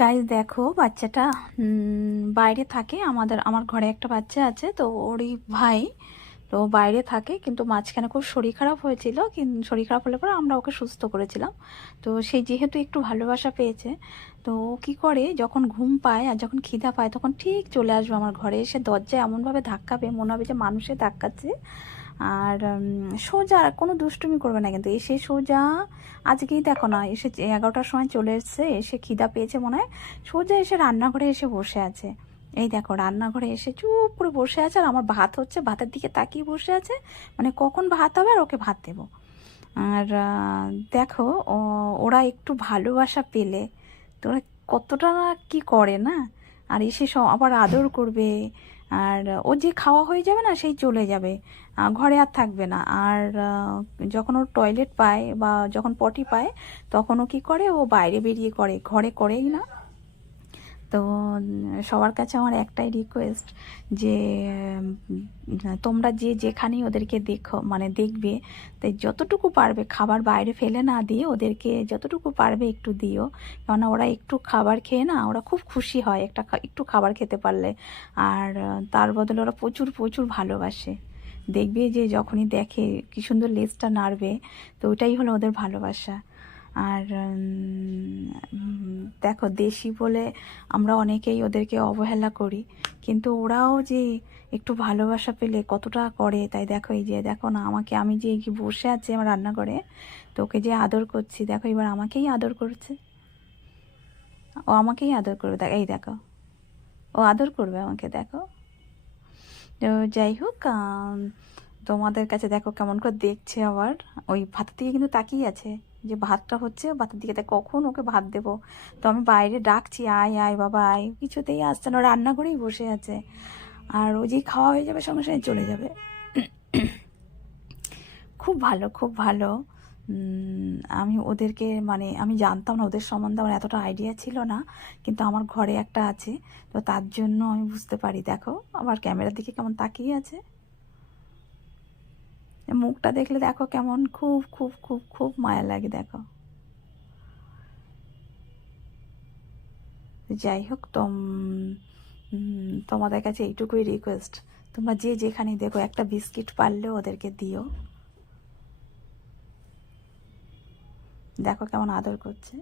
Guys দেখো বাচ্চাটা বাইরে থাকে। আমার ঘরে একটা বাচ্চা আছে, তো ওরই ভাই। তো বাইরে থাকে, কিন্তু মাঝখানে খুব শরীর খারাপ হয়েছিল, কিন্তু শরীর খারাপ হলে পরে আমরা ওকে সুস্থ করেছিলাম। তো সেই যেহেতু একটু ভালোবাসা পেয়েছে, তো ও কী করে, যখন ঘুম পায় আর যখন খিদা পায় তখন ঠিক চলে আসবে আমার ঘরে, এসে দরজায় এমনভাবে ধাক্কাবে মনে হবে যে মানুষে ধাক্কাচ্ছে। আর সোজা কোনো দুষ্টুমি করবে না, কিন্তু এসে সোজা, আজকেই দেখো না, এসে 11টার সময় চলে এসছে, এসে খিদা পেয়েছে মনে হয়, সোজা এসে রান্নাঘরে এসে বসে আছে। এই দেখো রান্নাঘরে এসে চুপ করে বসে আছে, আর আমার ভাত হচ্ছে, ভাতের দিকে তাকিয়ে বসে আছে, মানে কখন ভাত হবে আর ওকে ভাত দেবো। আর দেখো ওরা একটু ভালোবাসা পেলে তোরা কতটা না কি করে না। আর এসে সব আবার আদর করবে। আর ও যে খাওয়া হয়ে যাবে না সেই চলে যাবে, ঘরে আর থাকবে না। আর যখন ওর টয়লেট পায় বা যখন পটি পায় তখন ও কী করে, ও বাইরে বেরিয়ে করে, ঘরে করেই না। তো সবার কাছে আমার একটাই রিকোয়েস্ট যে তোমরা যে যেখানেই ওদেরকে দেখো, মানে দেখবে, তাই যতটুকু পারবে খাবার বাইরে ফেলে না দিয়ে ওদেরকে যতটুকু পারবে একটু দিও। কেননা ওরা একটু খাবার খেয়ে না ওরা খুব খুশি হয়, একটু খাবার খেতে পারলে। আর তার বদলে ওরা প্রচুর প্রচুর ভালোবাসে। দেখবে যে যখনই দেখে কি সুন্দর লেজটা নাড়বে, তো ওটাই হলো ওদের ভালোবাসা। আর দেখো দেশি বলে আমরা অনেকেই ওদেরকে অবহেলা করি, কিন্তু ওরাও যে একটু ভালোবাসা পেলে কতটা করে। তাই দেখো, এই যে দেখো না আমাকে, আমি যে এই বসে আছি আমার রান্নাঘরে, তো ওকে যে আদর করছি, দেখো এবার আমাকেই আদর করছে, ও আমাকেই আদর করবে। দেখো এই দেখো, ও আদর করবে আমাকে, দেখো। তো যাই হোক, তোমাদের কাছে দেখো কেমন করে দেখছে আবার, ওই ভাতের দিকে কিন্তু তাকিয়ে আছে, যে ভাতটা হচ্ছে ভাতের দিকে, তাই কখন ওকে ভাত দেবো। তো আমি বাইরে ডাকছি, আয় আয় বাবা আয়, কিছুতেই আসছে না, রান্নাঘরেই বসে আছে। আর ও যেই খাওয়া হয়ে যাবে সঙ্গে সঙ্গে চলে যাবে। খুব ভালো, খুব ভালো। আমি ওদেরকে, মানে আমি জানতাম না ওদের সম্বন্ধে, আমার এতটা আইডিয়া ছিল না, কিন্তু আমার ঘরে একটা আছে, তো তার জন্য আমি বুঝতে পারি। দেখো আবার ক্যামেরার দিকে কেমন তাকিয়ে আছে, মুখটা দেখলে দেখো কেমন, খুব খুব খুব খুব মায়া লাগে, দেখো। যাই হোক, তোমাদের কাছে এইটুকুই রিকোয়েস্ট, তোমরা যে যেখানে দেখো একটা বিস্কিট পারলেও ওদেরকে দিও। দেখো কেমন আদর করছে।